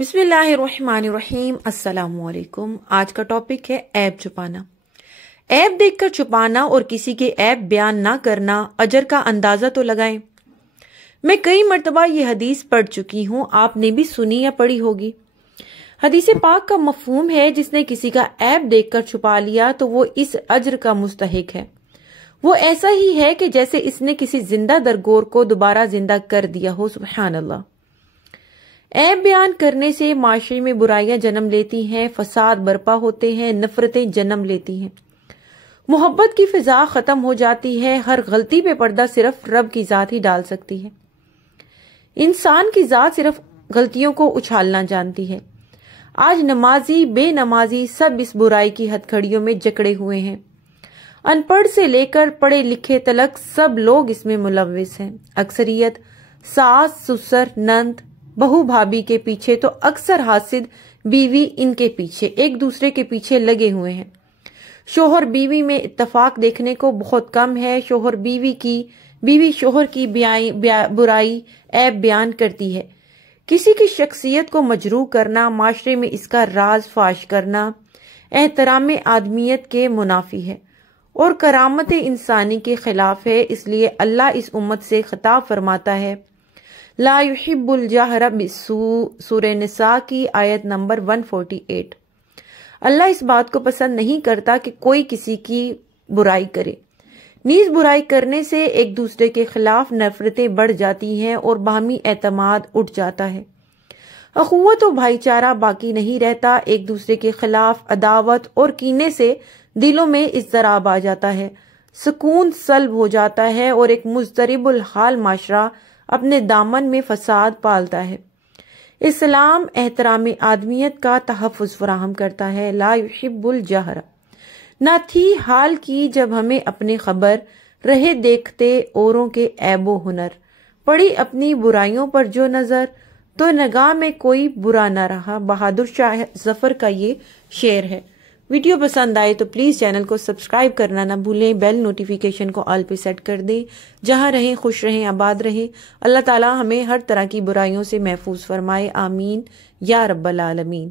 بسم اللہ الرحمن الرحیم۔ السلام علیکم۔ آج کا ٹاپک ہے عیب چھپانا۔ عیب دیکھ کر چھپانا اور کسی کے عیب بیان نہ کرنا، اجر کا اندازہ تو لگائیں۔ میں کئی مرتبہ یہ حدیث پڑھ چکی ہوں، آپ نے بھی سنی یا پڑھی ہوگی۔ حدیث پاک کا مفہوم ہے جس نے کسی کا عیب دیکھ کر چھپا لیا تو وہ اس اجر کا مستحق ہے۔ وہ ایسا ہی ہے کہ جیسے اس نے کسی زندہ درگور کو دوبارہ زندہ کر دیا ہو۔ سبحان اللہ۔ عیب بیان کرنے سے معاشرے میں برائیاں جنم لیتی ہیں، فساد برپا ہوتے ہیں، نفرتیں جنم لیتی ہیں، محبت کی فضا ختم ہو جاتی ہے۔ ہر غلطی پہ پردہ صرف رب کی ذات ہی ڈال سکتی ہے۔ انسان کی ذات صرف غلطیوں کو اچھالنا جانتی ہے۔ آج نمازی بے نمازی سب اس برائی کی ہتھکڑیوں میں جکڑے ہوئے ہیں۔ ان پڑھ سے لے کر پڑھے لکھے تلک سب لوگ اس میں ملوث ہیں۔ اکثریت ساس سسر نند بہو بھابھی کے پیچھے تو اکثر حاسد بیوی ان کے پیچھے ایک دوسرے کے پیچھے لگے ہوئے ہیں۔ شوہر بیوی میں اتفاق دیکھنے کو بہت کم ہے۔ شوہر بیوی شوہر کی برائی عیب بیان کرتی ہے۔ کسی کی شخصیت کو مجروح کرنا، معاشرے میں اس کا راز فاش کرنا احترام آدمیت کے منافی ہے اور کرامت انسانی کے خلاف ہے۔ اس لیے اللہ اس امت سے خطاب فرماتا ہے، لا یحب الجہر بالسوء، سورہ نساء کی آیت نمبر 148۔ اللہ اس بات کو پسند نہیں کرتا کہ کوئی کسی کی برائی کرے۔ نیز برائی کرنے سے ایک دوسرے کے خلاف نفرتیں بڑھ جاتی ہیں اور باہمی اعتماد اٹھ جاتا ہے۔ اخوت و بھائی چارہ باقی نہیں رہتا۔ ایک دوسرے کے خلاف عداوت اور کینے سے دلوں میں اضطراب آ جاتا ہے، سکون سلب ہو جاتا ہے اور ایک مضطرب الحال معاشرہ اپنے دامن میں فساد پالتا ہے۔ اسلام احترام آدمیت کا تحفظ فراہم کرتا ہے۔ لا یحب الجہر، نہ تھی حال کی جب ہمیں اپنے خبر رہے دیکھتے اوروں کے عیب و ہنر، پڑی اپنی برائیوں پر جو نظر تو نگاہ میں کوئی برا نہ رہا۔ بہادر شاہ ظفر کا یہ شعر ہے۔ ویڈیو پسند آئے تو پلیز چینل کو سبسکرائب کرنا نہ بھولیں، بیل نوٹیفیکیشن کو آل پہ سیٹ کر دیں۔ جہاں رہیں خوش رہیں، آباد رہیں۔ اللہ تعالی ہمیں ہر طرح کی برائیوں سے محفوظ فرمائے، آمین یا رب العالمین۔